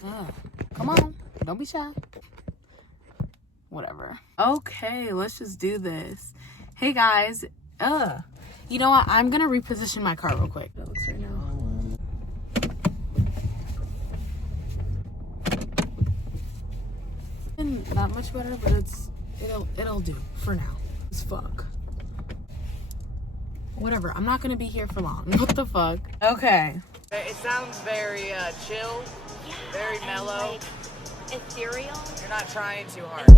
Come on, don't be shy. Whatever. Okay, let's just do this. Hey guys, you know what? I'm gonna reposition my car real quick. That looks right now. Not much better, but it'll do for now. It's fuck. Whatever. I'm not gonna be here for long. What the fuck? Okay. It sounds very chill, very mellow, like ethereal. You're not trying too hard.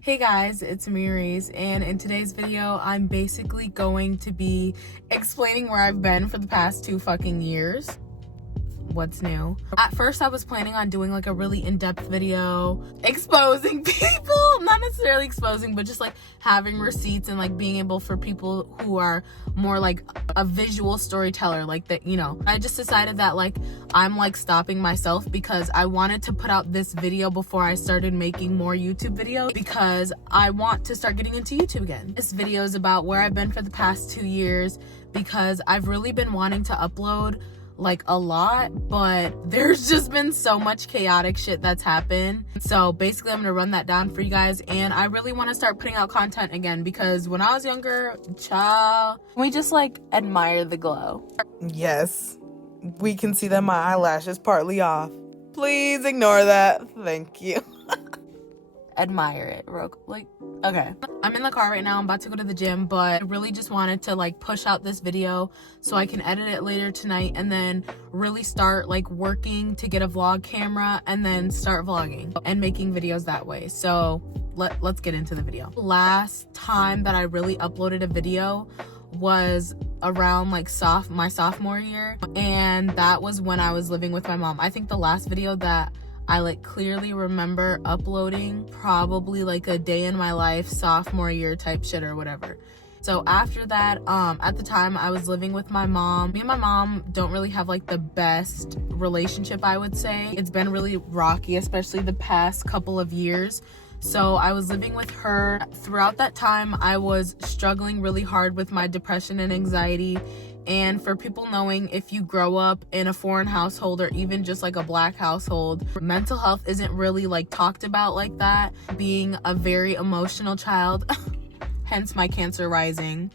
Hey guys, it's Miris, and in today's video, I'm basically going to be explaining where I've been for the past 2 fucking years. What's new. At first I was planning on doing like a really in-depth video exposing people, not necessarily exposing, but just like having receipts and like being able for people who are more like a visual storyteller, like that, you know. I just decided that like I'm like stopping myself because I wanted to put out this video before I started making more YouTube videos, because I want to start getting into YouTube again. This video is about where I've been for the past 2 years, because I've really been wanting to upload like a lot, but there's just been so much chaotic shit that's happened. So basically I'm gonna run that down for you guys, and I really want to start putting out content again, because when I was younger, child, we just like admire the glow. Yes, we can see that my eyelash is partly off. Please ignore that. Thank you. Admire it like, okay, I'm in the car right now. I'm about to go to the gym, but I really just wanted to like push out this video so I can edit it later tonight, and then really start like working to get a vlog camera, and then start vlogging and making videos that way. So let's get into the video. Last time that I really uploaded a video was around like my sophomore year, and that was when I was living with my mom. I think the last video that I like clearly remember uploading, probably like a day in my life, sophomore year type shit or whatever. So after that, at the time I was living with my mom. Me and my mom don't really have like the best relationship, I would say. It's been really rocky, especially the past couple of years. So I was living with her. Throughout that time, I was struggling really hard with my depression and anxiety. And for people knowing, if you grow up in a foreign household or even just like a black household, mental health isn't really like talked about like that. Being a very emotional child, hence my Cancer rising.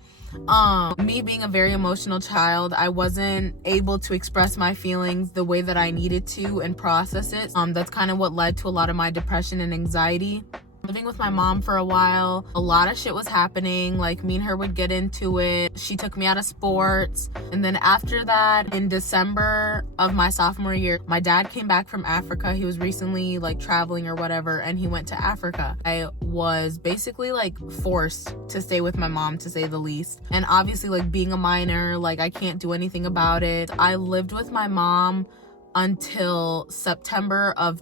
Me being a very emotional child, I wasn't able to express my feelings the way that I needed to and process it. That's kind of what led to a lot of my depression and anxiety. Living with my mom for a while, a lot of shit was happening. Like, me and her would get into it. She took me out of sports. And then after that, in December of my sophomore year, my dad came back from Africa. He was recently like traveling or whatever, and he went to Africa. I was basically like forced to stay with my mom, to say the least. And obviously, like, being a minor, like, I can't do anything about it. I lived with my mom until September of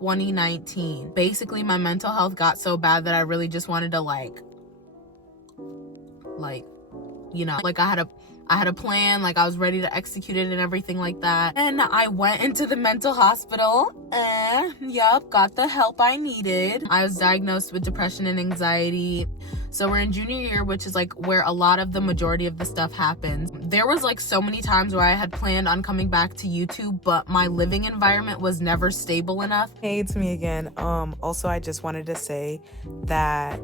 2019. Basically, my mental health got so bad that I really just wanted to like, you know, like I had a plan, like I was ready to execute it and everything like that. And I went into the mental hospital and got the help I needed. I was diagnosed with depression and anxiety. So we're in junior year, which is like where a lot of the majority of the stuff happens. There was like so many times where I had planned on coming back to YouTube, but my living environment was never stable enough. Hey, it's me again. Also, I just wanted to say that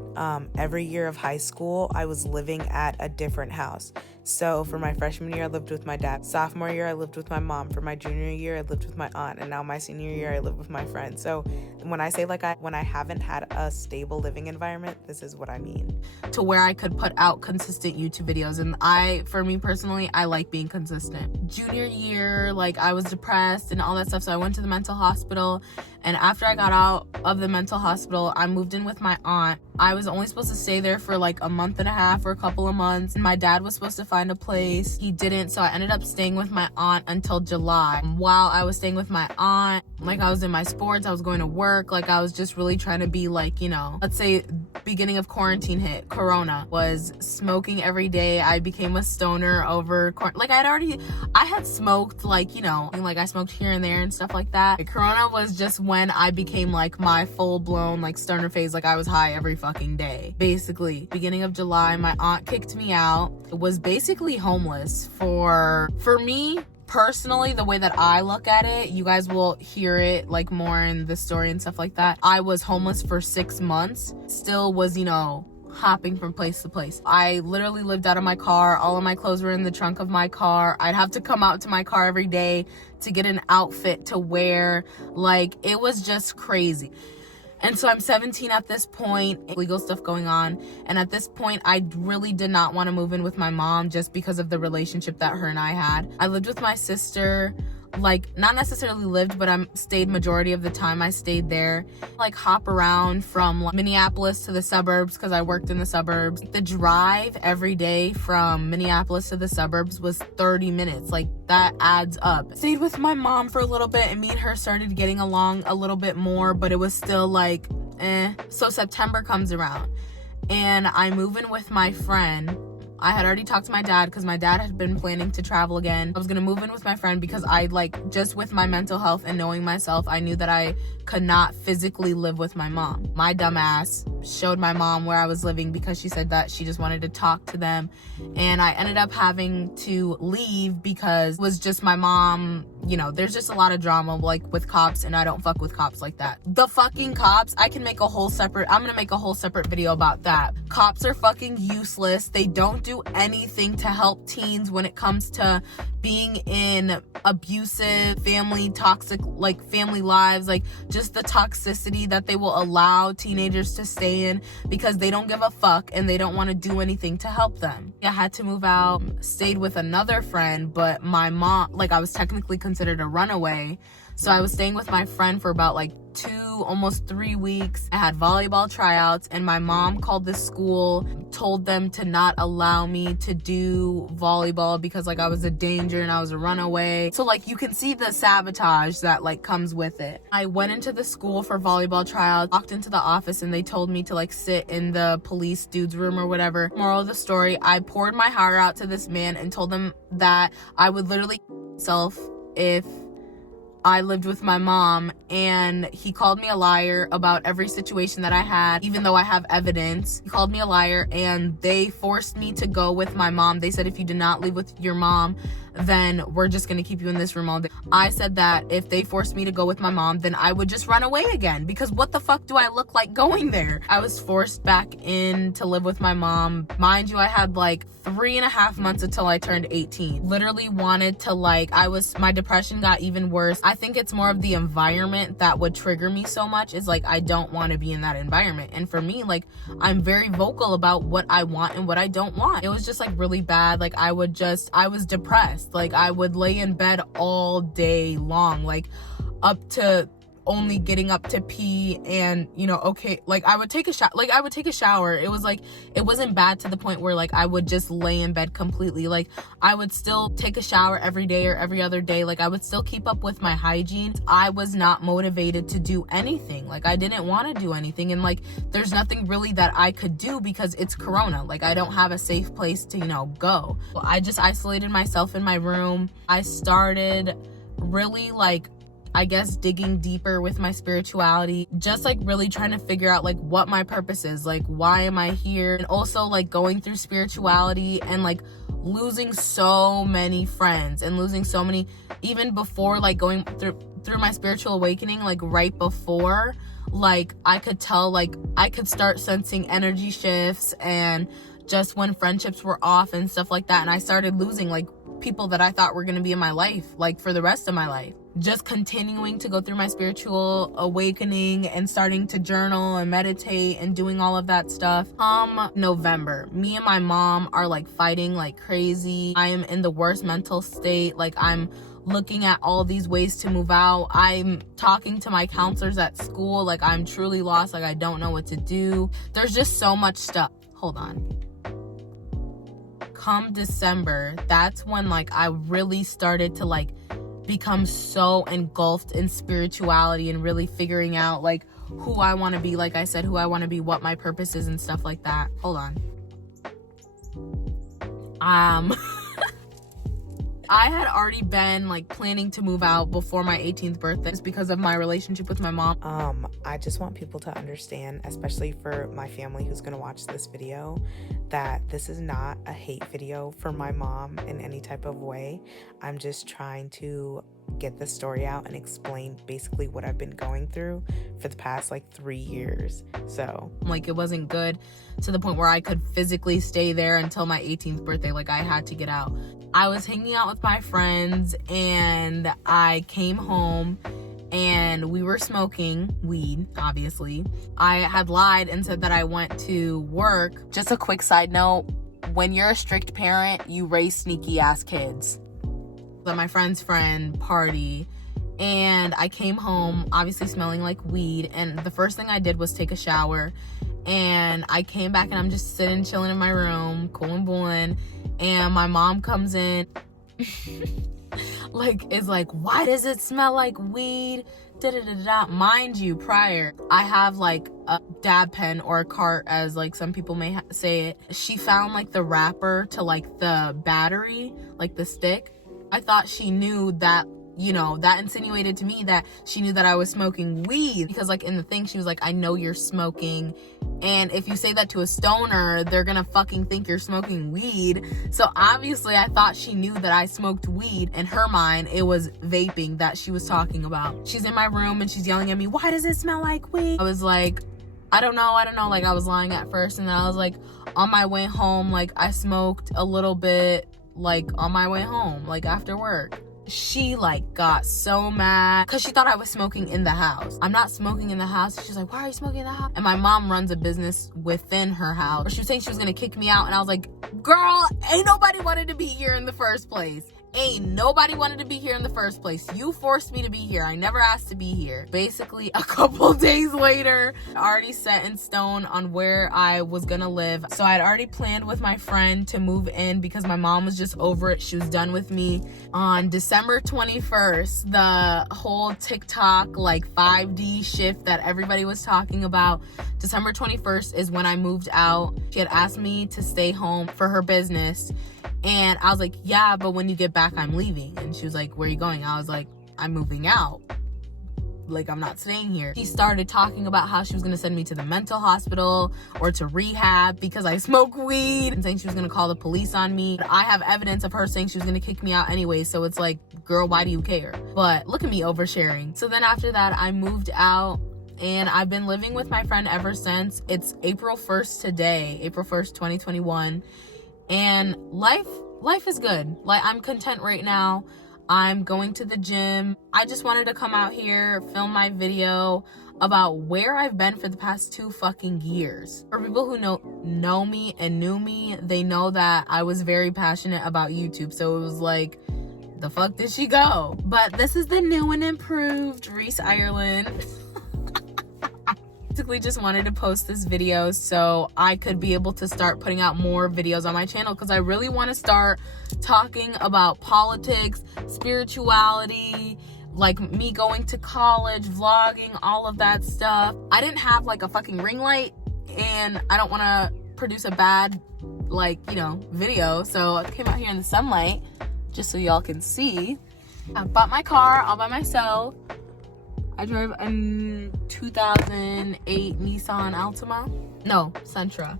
every year of high school, I was living at a different house. So for my freshman year, I lived with my dad. Sophomore year, I lived with my mom. For my junior year, I lived with my aunt. And now my senior year, I live with my friend. So when I say like when I haven't had a stable living environment, this is what I mean. To where I could put out consistent YouTube videos. And for me personally, I like being consistent. Junior year, like, I was depressed and all that stuff. So I went to the mental hospital. And after I got out of the mental hospital, I moved in with my aunt. I was only supposed to stay there for like a month and a half or a couple of months. And my dad was supposed to find a place. He didn't. So I ended up staying with my aunt until July. While I was staying with my aunt, Like, I was in my sports, I was going to work, like, I was just really trying to be like, you know, let's say beginning of quarantine hit, corona, was smoking every day. I became a stoner over like, I had smoked, like, you know, like, I smoked here and there and stuff like that. Like, corona was just when I became like my full-blown like stoner phase. Like, I was high every fucking day. Basically, beginning of July, my aunt kicked me out. It was basically homeless for me personally. The way that I look at it, you guys will hear it like more in the story and stuff like that. I was homeless for 6 months, still was, you know, hopping from place to place. I literally lived out of my car. All of my clothes were in the trunk of my car. I'd have to come out to my car every day to get an outfit to wear. Like, it was just crazy. And so I'm 17 at this point, legal stuff going on. And at this point, I really did not want to move in with my mom just because of the relationship that her and I had. I lived with my sister, like, not necessarily lived, but I stayed majority of the time. I stayed there, like, hop around from like, Minneapolis to the suburbs because I worked in the suburbs. The drive every day from Minneapolis to the suburbs was 30 minutes. Like, that adds up. Stayed with my mom for a little bit, and me and her started getting along a little bit more, but it was still like, eh. So September comes around, and I move in with my friend. I had already talked to my dad because my dad had been planning to travel again. I was going to move in with my friend because I, like, just with my mental health and knowing myself, I knew that I could not physically live with my mom. My dumbass showed my mom where I was living because she said that she just wanted to talk to them. And I ended up having to leave because it was just my mom. You know, there's just a lot of drama, like, with cops, and I don't fuck with cops like that. The fucking cops, I'm gonna make a whole separate video about that. Cops are fucking useless. They don't do anything to help teens when it comes to being in abusive, toxic, like, family lives, like, just the toxicity that they will allow teenagers to stay in because they don't give a fuck and they don't want to do anything to help them. I had to move out, stayed with another friend, but my mom, like, I was technically considered a runaway. So I was staying with my friend for about like 2, almost 3 weeks. I had volleyball tryouts, and my mom called the school, told them to not allow me to do volleyball because, like, I was a danger and I was a runaway. So, like, you can see the sabotage that, like, comes with it. I went into the school for volleyball tryouts, walked into the office, and they told me to, like, sit in the police dude's room or whatever. Moral of the story, I poured my heart out to this man and told him that I would literally myself if I lived with my mom, and he called me a liar about every situation that I had, even though I have evidence. He called me a liar, and they forced me to go with my mom. They said, if you do not leave with your mom, then we're just gonna keep you in this room all day. I said that if they forced me to go with my mom, then I would just run away again, because what the fuck do I look like going there? I was forced back in to live with my mom. Mind you, I had like 3.5 months until I turned 18. Literally wanted to, like, my depression got even worse. I think it's more of the environment that would trigger me so much. Is like, I don't want to be in that environment. And for me, like, I'm very vocal about what I want and what I don't want. It was just like really bad. Like, I was depressed. Like, I would lay in bed all day long, like up to only getting up to pee, and, you know, okay, like, I would take a shower. It was like, it wasn't bad to the point where, like, I would just lay in bed completely. Like, I would still take a shower every day or every other day. Like, I would still keep up with my hygiene. I was not motivated to do anything. Like, I didn't want to do anything, and, like, there's nothing really that I could do because it's corona. Like, I don't have a safe place to, you know, go. I just isolated myself in my room. I started really, like, I guess, digging deeper with my spirituality, just like really trying to figure out like what my purpose is, like why am I here, and also like going through spirituality and like losing so many friends and losing so many, even before like going through my spiritual awakening, like right before, like I could tell, like I could start sensing energy shifts and just when friendships were off and stuff like that, and I started losing like people that I thought were going to be in my life like for the rest of my life. Just continuing to go through my spiritual awakening and starting to journal and meditate and doing all of that stuff. November, me and my mom are like fighting like crazy. I am in the worst mental state. Like, I'm looking at all these ways to move out. I'm talking to my counselors at school. Like, I'm truly lost. Like, I don't know what to do. There's just so much stuff. Hold on. Come December, that's when like I really started to like become so engulfed in spirituality and really figuring out like who I want to be, like I said, who I want to be, what my purpose is and stuff like that. Hold on. I had already been like planning to move out before my 18th birthday because of my relationship with my mom. I just want people to understand, especially for my family who's gonna watch this video, that this is not a hate video for my mom in any type of way. I'm just trying to get the story out and explain basically what I've been going through for the past like 3 years. So like it wasn't good to the point where I could physically stay there until my 18th birthday. Like I had to get out. I was hanging out with my friends and I came home and we were smoking weed, obviously. I had lied and said that I went to work. Just a quick side note, when you're a strict parent, you raise sneaky ass kids. At my friend's friend party, and I came home obviously smelling like weed, and the first thing I did was take a shower, and I came back and I'm just sitting chilling in my room, cool and booing, and my mom comes in is like, why does it smell like weed? Da-da-da-da. Mind you, prior, I have like a dab pen or a cart, as like some people may say it. She found like the wrapper to like the battery, like the stick. I thought she knew that, you know, that insinuated to me that she knew that I was smoking weed, because like in the thing she was like, I know you're smoking, and if you say that to a stoner, they're gonna fucking think you're smoking weed. So obviously I thought she knew that I smoked weed. In her mind, it was vaping that she was talking about. She's in my room and she's yelling at me, why does it smell like weed? I was like, I don't know, like I was lying at first, and then I was like, on my way home, like I smoked a little bit, like on my way home, like after work. She like got so mad because she thought I was smoking in the house. I'm not smoking in the house. She's like, why are you smoking in the house? And my mom runs a business within her house. She was saying she was gonna kick me out, and I was like, girl, ain't nobody wanted to be here in the first place. Ain't nobody wanted to be here in the first place. You forced me to be here. I never asked to be here. Basically, a couple days later, already set in stone on where I was gonna live. So I had already planned with my friend to move in because my mom was just over it. She was done with me. On December 21st, the whole TikTok like 5D shift that everybody was talking about, December 21st is when I moved out. She had asked me to stay home for her business. And I was like, yeah, but when you get back, I'm leaving. And she was like, where are you going? I was like, I'm moving out. Like, I'm not staying here. She started talking about how she was going to send me to the mental hospital or to rehab because I smoke weed, and saying she was going to call the police on me. But I have evidence of her saying she was going to kick me out anyway. So it's like, girl, why do you care? But look at me oversharing. So then after that, I moved out. And I've been living with my friend ever since. It's April 1st today, April 1st, 2021. And life is good. Like, I'm content right now. I'm going to the gym. I just wanted to come out here, film my video about where I've been for the past 2 fucking years. For people who know me and knew me, they know that I was very passionate about YouTube. So it was like, the fuck did she go? But this is the new and improved Reese Ireland. Basically just wanted to post this video so I could be able to start putting out more videos on my channel, because I really want to start talking about politics, spirituality, like me going to college, vlogging, all of that stuff. I didn't have like a fucking ring light, and I don't want to produce a bad like, you know, video, so I came out here in the sunlight just so y'all can see. I bought my car all by myself. I drove a 2008 Nissan Altima. No, Sentra.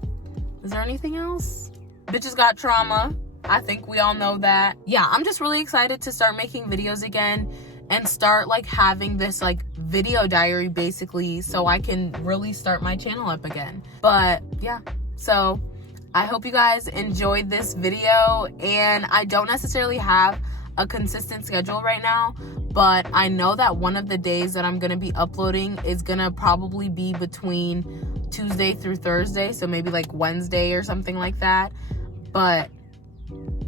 Is there anything else? Bitches got trauma. I think we all know that. Yeah, I'm just really excited to start making videos again and start like having this like video diary basically, so I can really start my channel up again. But yeah, so I hope you guys enjoyed this video, and I don't necessarily have a consistent schedule right now, but I know that one of the days that I'm gonna be uploading is gonna probably be between Tuesday through Thursday, so maybe like Wednesday or something like that. But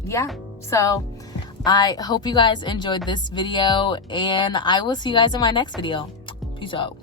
yeah, so I hope you guys enjoyed this video, and I will see you guys in my next video. Peace out.